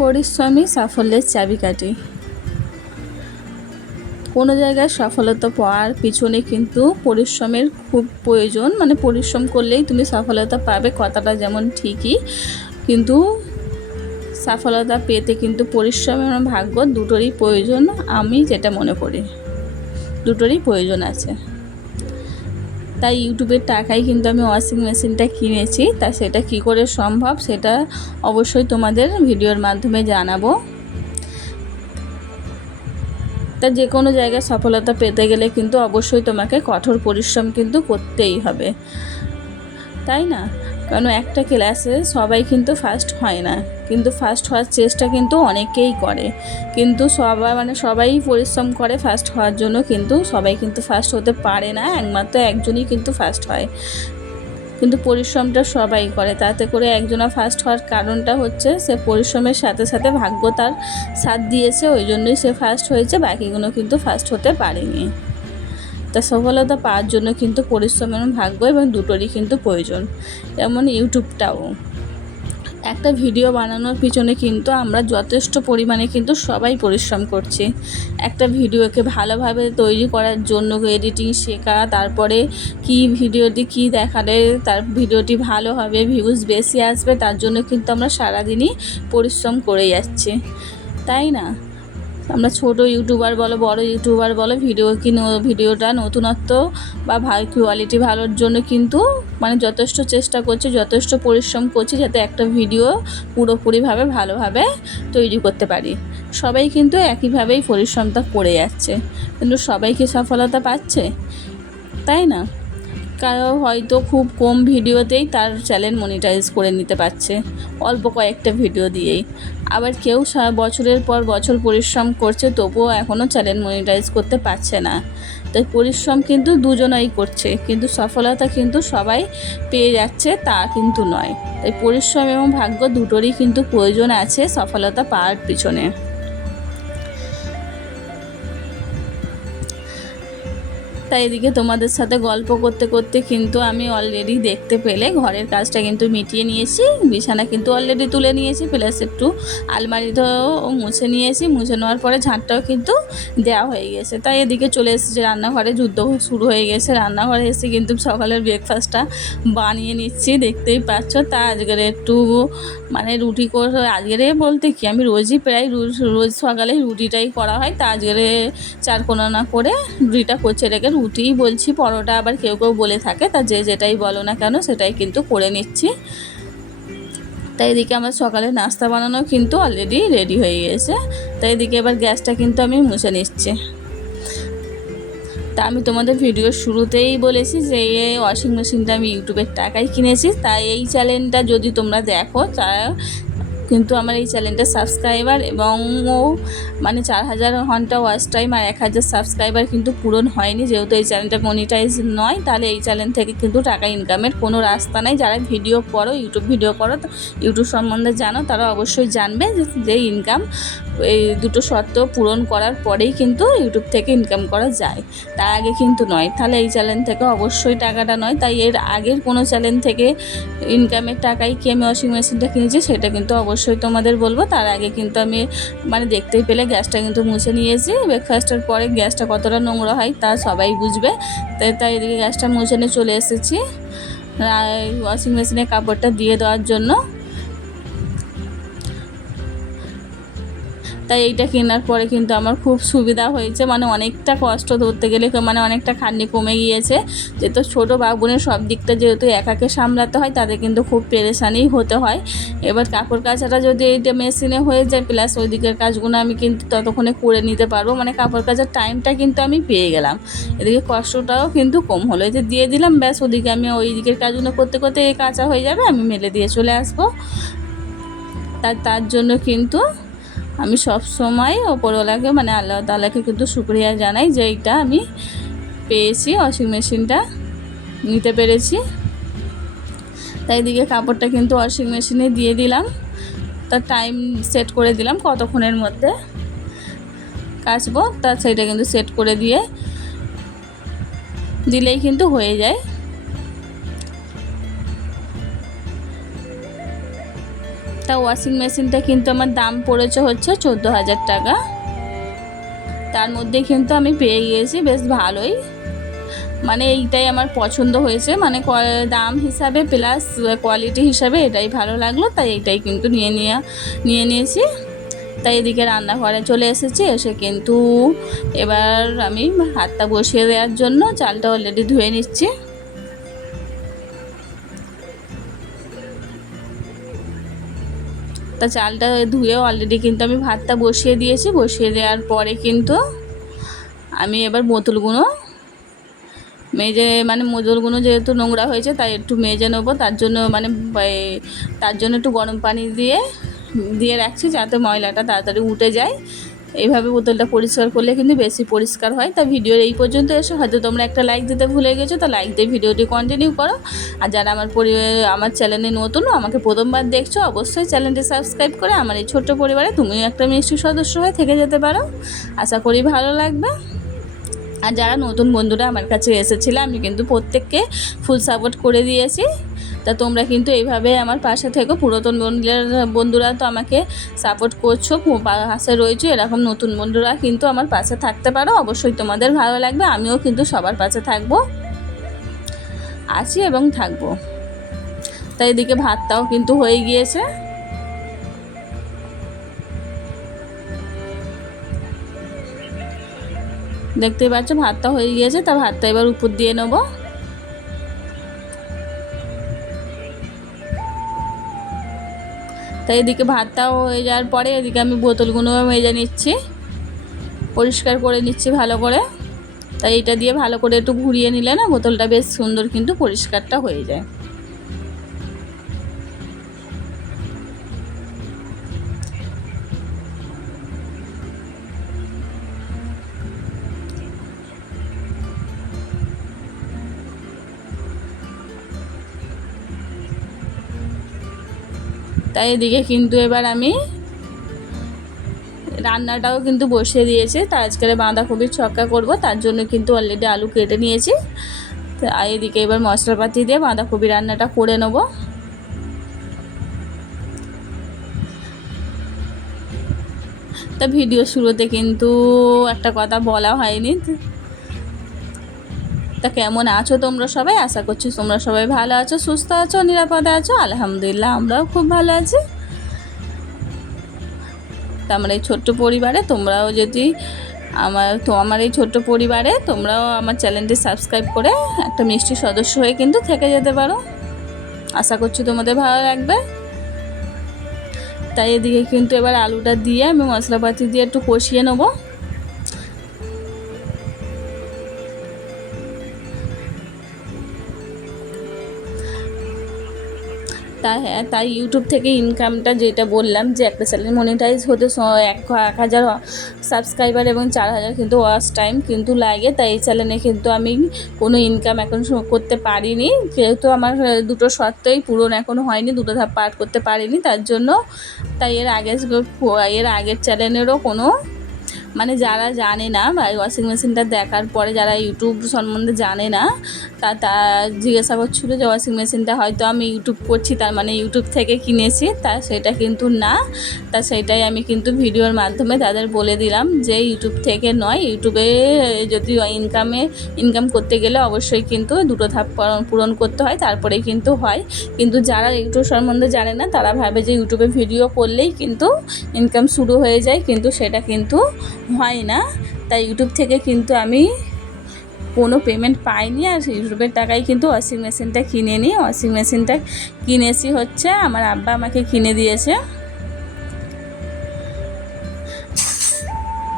পরিশ্রমই সাফল্যের চাবিকাঠি। কোনো জায়গায় সফলতা পাওয়ার পিছনে কিন্তু পরিশ্রমের খুব প্রয়োজন। মানে পরিশ্রম করলেই তুমি সফলতা পাবে, কথাটা যেমন ঠিকই, কিন্তু সফলতা পেতে কিন্তু পরিশ্রম এবং ভাগ্য দুটোরই প্রয়োজন। আমি যেটা মনে করি দুটোরই প্রয়োজন আছে। তাই ইউটিউবের টাকায় কিন্তু আমি ওয়াশিং মেশিনটা কিনেছি। তা সেটা কী করে সম্ভব সেটা অবশ্যই তোমাদের ভিডিওর মাধ্যমে জানাবো। তা যে কোনো জায়গায় সফলতা পেতে গেলে কিন্তু অবশ্যই তোমাকে কঠোর পরিশ্রম কিন্তু করতেই হবে, তাই না? কারণ একটা ক্লাসে সবাই কিন্তু ফার্স্ট হয় না, কিন্তু ফার্স্ট হওয়ার চেষ্টা কিন্তু অনেকেই করে, কিন্তু সবাই পরিশ্রম করে ফার্স্ট হওয়ার জন্য, কিন্তু সবাই কিন্তু ফার্স্ট হতে পারে না। একমাত্র একজনই কিন্তু ফার্স্ট হয়, কিন্তু পরিশ্রমটা সবাই করে। তাতে করে একজনা ফার্স্ট হওয়ার কারণটা হচ্ছে সে পরিশ্রমের সাথে সাথে ভাগ্য তার সাথ দিয়েছে, ওই জন্যই সে ফার্স্ট হয়েছে, বাকিগুলো কিন্তু ফার্স্ট হতে পারেনি। তা সফলতা পাওয়ার জন্য কিন্তু পরিশ্রম এবং ভাগ্য এবং দুটোরই কিন্তু প্রয়োজন। যেমন ইউটিউবটাও একটা ভিডিও বানানোর পিছনে কিন্তু আমরা যথেষ্ট পরিমাণে কিন্তু সবাই পরিশ্রম করছি। একটা ভিডিওকে ভালোভাবে তৈরি করার জন্য এডিটিং শেখা, তারপরে কি ভিডিওটি কি দেখালে তার ভিডিওটি ভালো হবে, ভিউজ বেশি আসবে, তার জন্য কিন্তু আমরা সারাদিনই পরিশ্রম করে যাচ্ছি, তাই না? আমরা ছোট ইউটিউবার বলো বড় ইউটিউবার বলো, ভিডিওটা নতুনত্ব বা কোয়ালিটি ভালোর জন্য কিন্তু মানে যথেষ্ট চেষ্টা করছি, যথেষ্ট পরিশ্রম করছি, যাতে একটা ভিডিও পুরোপুরিভাবে ভালোভাবে তৈরি করতে পারি। সবাই কিন্তু একইভাবেই পরিশ্রমটা করে যাচ্ছে, কিন্তু সবাই কি সফলতা পাচ্ছে? তাই না? কারো হয়তো খুব কম ভিডিওতেই তার চ্যানেল মনিটাইজ করে নিতে পারছে, অল্প কয়েকটা ভিডিও দিয়েই। আবার কেউ বছরের পর বছর পরিশ্রম করছে, তবুও এখনও চ্যানেল মনিটাইজ করতে পারছে না। তাই পরিশ্রম কিন্তু দুজনাই করছে, কিন্তু সফলতা কিন্তু সবাই পেয়ে যাচ্ছে তা কিন্তু নয়। তাই পরিশ্রম এবং ভাগ্য দুটোরই কিন্তু প্রয়োজন আছে সফলতা পাওয়ার পিছনে। তাই এদিকে তোমাদের সাথে গল্প করতে করতে কিন্তু আমি অলরেডি দেখতে পেলে ঘরের কাজটা কিন্তু মিটিয়ে নিয়েছি। বিছানা কিন্তু অলরেডি তুলে নিয়েছি, প্লাস একটু আলমারিটাও মুছে নিয়েছি। মুছে নেওয়ার পরে ঝাঁটটাও কিন্তু দেওয়া হয়ে গেছে। তাই এদিকে চলে এসেছি রান্নাঘরে, যুদ্ধ শুরু হয়ে গেছে। রান্নাঘরে এসে কিন্তু সকালের ব্রেকফাস্টটা বানিয়ে নিচ্ছি, দেখতেই পাচ্ছ। তা আজকের একটু মানে রুটি করে, আজকের বলতে কি আমি রোজই প্রায় রোজ সকালে রুটিটাই করা হয়। তা আজকের চারকোনা না করে রুটিটা করছে, এটাকে রুটিই বলছি, পরোটা আবার কেউ কেউ বলে থাকে। তা যে যেটাই বলো না কেন সেটাই কিন্তু করে নিচ্ছি। তাই এদিকে আমার সকালে নাস্তা বানানো কিন্তু অলরেডি রেডি হয়ে গেছে। তাই এদিকে এবার গ্যাসটা কিন্তু আমি মুছে নিচ্ছি। তা আমি তোমাদের ভিডিওর শুরুতেই বলেছি যে এই ওয়াশিং মেশিনটা আমি ইউটিউবের টাকায় কিনেছি। তাই এই চ্যানেলটা যদি তোমরা দেখো, তা কিন্তু আমার এই চ্যানেলটা সাবস্ক্রাইবার এবং মানে 4000 ঘন্টা ওয়াচ টাইম আর 1000 সাবস্ক্রাইবার কিন্তু পূরণ হয়নি। যেহেতু এই চ্যানেলটা মনিটাইজ নয়, তাহলে এই চ্যানেল থেকে কিন্তু টাকা ইনকামের কোনো রাস্তা নাই। যারা ভিডিও করো, ইউটিউব ভিডিও করো, ইউটিউব সম্বন্ধে জানো, তারা অবশ্যই জানবে যে ইনকাম এই দুটো শর্ত পূরণ করার পরেই কিন্তু ইউটিউব থেকে ইনকাম করা যায়, তার আগে কিন্তু নয়। তাহলে এই চ্যানেল থেকে অবশ্যই টাকাটা নয়। তাই এর আগের কোনো চ্যানেল থেকে ইনকামের টাকায় কি আমি ওয়াশিং মেশিনটা কিনেছি সেটা কিন্তু অবশ্যই তোমাদের বলবো। তার আগে কিন্তু আমি মানে দেখতেই পেলে গ্যাসটা কিন্তু মুছে নিয়েছি। ব্রেকফাস্টের পরে গ্যাসটা কতটা নোংরা হয় তা সবাই বুঝবে। তাই এদিকে গ্যাসটা মুছে নিয়ে চলে এসেছি ওয়াশিং মেশিনে কাপড়টা দিয়ে দেওয়ার জন্য। তাই এইটা কেনার পরে কিন্তু আমার খুব সুবিধা হয়েছে, মানে অনেকটা কষ্ট ধরতে গেলে মানে অনেকটা খাটনি কমে গিয়েছে। যেহেতু ছোটো বাবুনের সব দিকটা যেহেতু একাকে সামলাতে হয়, তাদের কিন্তু খুব পেরেশানি হতে হয়। এবার কাপড় কাচাটা যদি এইটা মেশিনে হয়ে যায়, প্লাস ওই দিকের কাজগুলো আমি কিন্তু ততক্ষণে করে নিতে পারবো, মানে কাপড় কাচার টাইমটা কিন্তু আমি পেয়ে গেলাম। এদিকে কষ্টটাও কিন্তু কম হলো, এই যে দিয়ে দিলাম ব্যাস, ওদিকে আমি ওই দিকের কাজগুলো করতে করতে এই কাঁচা হয়ে যাবে, আমি মেলে দিয়ে চলে আসবো। তার জন্য কিন্তু আমি সব সময় ওপরওয়ালাকে মানে আল্লাহ তাআলাকে কিন্তু শুকরিয়া জানাই যে এইটা আমি পেয়েছি, ওয়াশিং মেশিনটা নিতে পেরেছি। তাই এদিকে কাপড়টা কিন্তু ওয়াশিং মেশিনে দিয়ে দিলাম। তার টাইম সেট করে দিলাম কতক্ষণের মধ্যে কাচবো, তার সেইটা কিন্তু সেট করে দিলেই কিন্তু হয়ে যায়। তা ওয়াশিং মেশিনটা কিন্তু আমার দাম পড়েছে হচ্ছে 14,000 টাকা। তার মধ্যে কিন্তু আমি পেয়ে গিয়েছি বেশ ভালোই, মানে এইটাই আমার পছন্দ হয়েছে, মানে দাম হিসাবে প্লাস কোয়ালিটি হিসাবে এটাই ভালো লাগলো, তাই এইটাই কিন্তু নিয়ে নিয়েছি। তাই এদিকে রান্নাঘরে চলে এসেছি, এসে কিন্তু এবার আমি ভাতটা বসিয়ে দেওয়ার জন্য চালটা অলরেডি ধুয়ে নিচ্ছি। তা চালটা ধুয়ে অলরেডি কিন্তু আমি ভাতটা বসিয়ে দিয়েছি। বসিয়ে দেওয়ার পরে কিন্তু আমি এবার বোতলগুলো বোতলগুলো যেহেতু নোংরা হয়েছে তাই একটু মেজে নেবো। তার জন্য একটু গরম পানি দিয়ে রাখছি যাতে ময়লাটা তাড়াতাড়ি উঠে যায়। এইভাবে বোতলটা পরিষ্কার করলে কিন্তু বেশি পরিষ্কার হয়। তা ভিডিওর এই পর্যন্ত এসে হয়তো তোমরা একটা লাইক দিতে ভুলে গেছো, তা লাইক দিয়ে ভিডিওটি কন্টিনিউ করো। আর যারা আমার চ্যানেলে নতুন, আমাকে প্রথমবার দেখছো, অবশ্যই চ্যানেলটি সাবস্ক্রাইব করে আমার এই ছোট্ট পরিবারে তুমিও একটা মিষ্টি সদস্য হয়ে থেকে যেতে পারো। আশা করি ভালো লাগবে। আর যারা নতুন বন্ধুরা আমার কাছে এসেছিলো, আমি কিন্তু প্রত্যেককে ফুল সাপোর্ট করে দিয়েছি। তা তোমরা কিন্তু এইভাবে আমার পাশে থেকো। পুরাতন বন্ধুরা তো আমাকে সাপোর্ট করছো, পাশে রয়েছো, এরকম নতুন বন্ধুরা কিন্তু আমার পাশে থাকতে পারো, অবশ্যই তোমাদের ভালো লাগবে। আমিও কিন্তু সবার পাশে থাকবো, আছি এবং থাকবো। তাই এদিকে ভাতটাও কিন্তু হয়ে গিয়েছে। দেখতেই পাচ্ছ ভাতটা হয়ে গিয়েছে। তা ভাতটা এবার উপর দিয়ে নেবো। তাই এদিকে ভাতটাও হয়ে যাওয়ার পরে এদিকে আমি বোতলগুলো মেজে নিচ্ছি, পরিষ্কার করে নিচ্ছি ভালো করে। তাই এটা দিয়ে ভালো করে একটু ঘুরিয়ে নিলে না বোতলটা বেশ সুন্দর কিন্তু পরিষ্কারটা হয়ে যায়। তাই এদিকে কিন্তু এবার আমি রান্নাটাও কিন্তু বসিয়ে দিয়েছি। তা আজকে বাঁধাকপির ছক্কা করব, তার জন্য কিন্তু অলরেডি আলু কেটে নিয়েছি। আর এদিকে এবার মশলাপাতি দিয়ে বাঁধাকপি রান্নাটা করে নেব। তা ভিডিও শুরুতে কিন্তু একটা কথা বলা হয়নি। তা কেমন আছো তোমরা সবাই? আশা করছি তোমরা সবাই ভালো আছো, সুস্থ আছো, নিরাপদে আছো। আলহামদুলিল্লাহ আমরাও খুব ভালো আছি। তা আমার এই ছোট্ট পরিবারে তোমরাও যদি আমার এই ছোট্ট পরিবারে তোমরাও আমার চ্যানেলটি সাবস্ক্রাইব করে একটা মিষ্টি সদস্য হয়ে কিন্তু থেকে যেতে পারো। আশা করছি তোমাদের ভালো লাগবে। তাই এদিকে কিন্তু এবার আলুটা দিয়ে আমি মশলাপাতি দিয়ে একটু কষিয়ে নেবো। তাই ইউটিউব থেকে ইনকামটা যেটা বললাম যে একটা চ্যানেল মনিটাইজ হতে 1,000 সাবস্ক্রাইবার এবং 4,000 কিন্তু ওয়াচ টাইম কিন্তু লাগে। তাই এই চ্যানেলে কিন্তু আমি কোনো ইনকাম এখন করতে পারিনি, যেহেতু আমার দুটো শর্তই পূরণ এখনও হয়নি, দুটো ধাপ পার করতে পারিনি। তার জন্য তাই এর আগের চ্যানেলেরও কোনো যারা জানে না বা ওয়াশিং মেশিনটা দেখার পরে যারা ইউটিউব সম্বন্ধে জানে না তা জিজ্ঞাসা করছিলো যে ওয়াশিং মেশিনটা হয়তো আমি ইউটিউব করছি, তার মানে ইউটিউব থেকে কিনেছি, তা সেটা কিন্তু না। তা সেটাই আমি কিন্তু ভিডিওর মাধ্যমে তাদের বলে দিলাম যে ইউটিউব থেকে নয়, ইউটিউবে যদি ইনকাম করতে গেলে অবশ্যই কিন্তু দুটো ধাপ পূরণ করতে হয়, তারপরেই কিন্তু হয়। কিন্তু যারা ইউটিউব সম্বন্ধে জানে না তারা ভাবে যে ইউটিউবে ভিডিও করলেই কিন্তু ইনকাম শুরু হয়ে যায়, কিন্তু সেটা কিন্তু হয় না। তাই ইউটিউব থেকে কিন্তু আমি কোনো পেমেন্ট পাইনি, আর ইউটিউবের টাকায় কিন্তু ওয়াশিং মেশিনটা কিনে নিই। ওয়াশিং মেশিনটা কিনেছি হচ্ছে আমার আব্বা আমাকে কিনে দিয়েছে।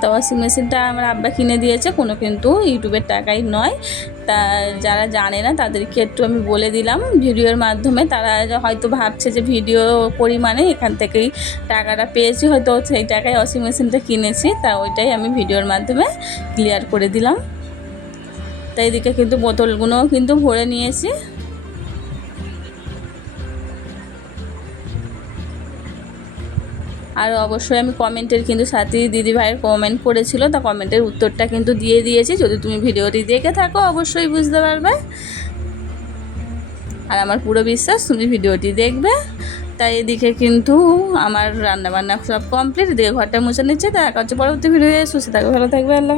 তো ওয়াশিং মেশিনটা আমার আব্বা কিনে দিয়েছে, কোনো কিন্তু ইউটিউবের টাকাই নয়। তা যারা জানে না তাদেরকে একটু আমি বলে দিলাম ভিডিওর মাধ্যমে। তারা হয়তো ভাবছে যে ভিডিও পরিমাণে এখান থেকেই টাকাটা পেয়েছি, হয়তো সেই টাকায় ওয়াশিং মেশিনটা কিনেছি, তা ওইটাই আমি ভিডিওর মাধ্যমে ক্লিয়ার করে দিলাম। তাই এদিকে কিন্তু বোতলগুলোও কিন্তু ভরে নিয়েছি। আর অবশ্যই আমি কমেন্টের কিন্তু সাথী দিদিভাইয়ের কমেন্ট করেছিল, তা কমেন্টের উত্তরটা কিন্তু দিয়ে দিয়েছি। যদি তুমি ভিডিওটি দেখে থাকো অবশ্যই বুঝতে পারবে, আর আমার পুরো বিশ্বাস তুমি ভিডিওটি দেখবে। তাই এদিকে কিন্তু আমার রান্নাবান্না সব কমপ্লিট, এদিকে ঘরটা মুছে নিচ্ছে। দেখা হচ্ছে পরবর্তী ভিডিও। সুস্থ থাকবে, ভালো থাকবে, আল্লাহ হাফেজ।